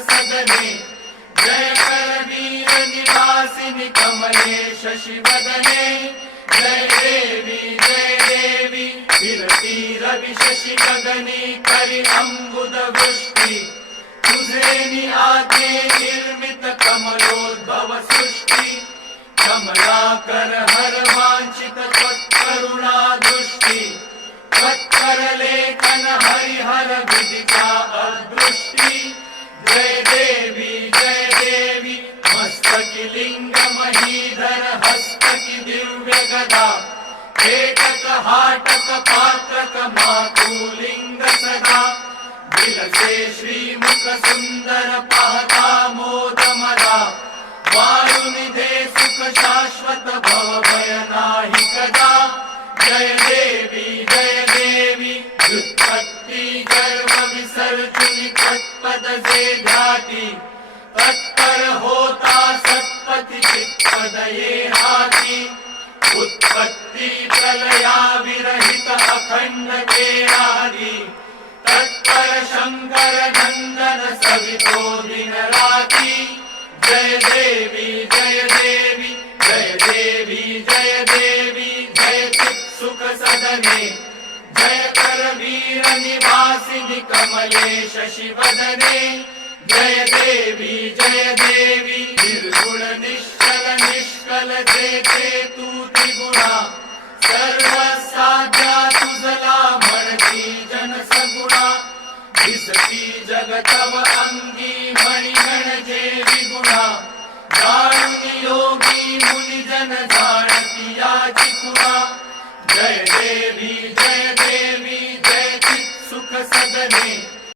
सदने। जय करवीर निवासिनी कमले शशिवदने। जय देवी जय देवी फिरती रवि शशि गगनी करी अंबुद वृष्टी। तुझे नि आते निर्मित कमलोद्भव सृष्टी। कमलाकर हर वांछित त्वत्करुणा दृष्टी त्वत्कर लेखन हरिहर विदिता अदृष्टी जय देवी जय देवी महीधर हस्तकी दिव्य गदा एकक हाटक पात्रक मातुलिंग सदा। विलसे श्रीमुख सुंदर पाहता मोद मदा वायुनिधे सुख शाश्वत भव देवी देवी तत्पद जे घाटी तत्पर होता सत्पति चित्पद ये हाती उत्पत्ती प्रलया विरहित अखंड केरारी तत्पर शंकर नंदन सवितो दिन राती जय देवी जय देवी जय देवी जय देवी जय चित सुख सदने करवीरनिवासिनि कमले शशिवदने जय देवी जय देवी निर्गुणनिश्चल निष्कल चेते तु त्रिगुणा। सर्वसाध्या तुझला म्हणती जनसगुणा दिसती जगतव अंगी मणिगण जे विगुणा। जाणुनि योगी मुनिजन जाणती याचिकुणा जय देवी जय देवी जय चित सुख सदने